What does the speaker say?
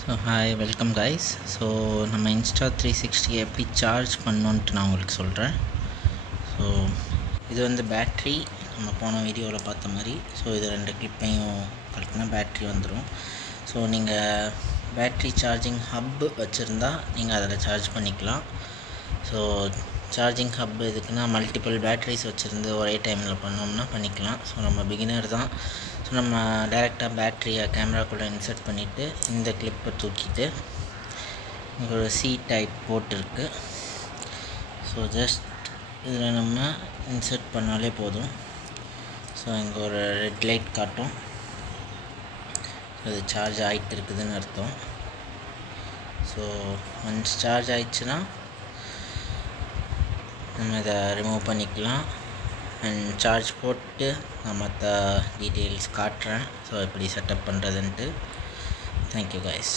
So hi welcome guys. So நம்ம Insta 360 எப்படி charge பண்ணணுன்ட்டு நான் உங்களுக்கு சொல்கிறேன். ஸோ இது வந்து பேட்ரி, நம்ம போன வீடியோவில் பார்த்த மாதிரி. ஸோ இது ரெண்டு கிளிப்பையும் கழட்டினா பேட்ரி வந்துடும். ஸோ நீங்கள் பேட்ரி சார்ஜிங் ஹப் வச்சுருந்தா நீங்கள் அதில் சார்ஜ் பண்ணிக்கலாம். ஸோ சார்ஜிங் ஹப் எதுக்குன்னா மல்டிபிள் பேட்ரிஸ் வச்சுருந்து ஒரே டைமில் பண்ணோம்னா பண்ணிக்கலாம். ஸோ நம்ம பிகினர் தான். ஸோ நம்ம டைரெக்டாக பேட்ரியை கேமராக்குள்ளே இன்சர்ட் பண்ணிவிட்டு இந்த கிளிப்பை தூக்கிட்டு இங்கே ஒரு சி டைப் போட்டிருக்கு. ஸோ ஜஸ்ட் இதில் நம்ம இன்சர்ட் பண்ணாலே போதும். ஸோ இங்கே ஒரு ரெட் லைட் காட்டும். ஸோ இது சார்ஜ் ஆகிட்டு இருக்குதுன்னு அர்த்தம். ஸோ ஒன்ஸ் சார்ஜ் ஆயிடுச்சுன்னா நம்ம இதை ரிமூவ் பண்ணிக்கலாம். அண்ட் சார்ஜ் போட்டு நான் மற்ற டீட்டெயில்ஸ் காட்டுறேன். ஸோ எப்படி செட்டப் பண்ணுறதுன்ட்டு. Thank you guys.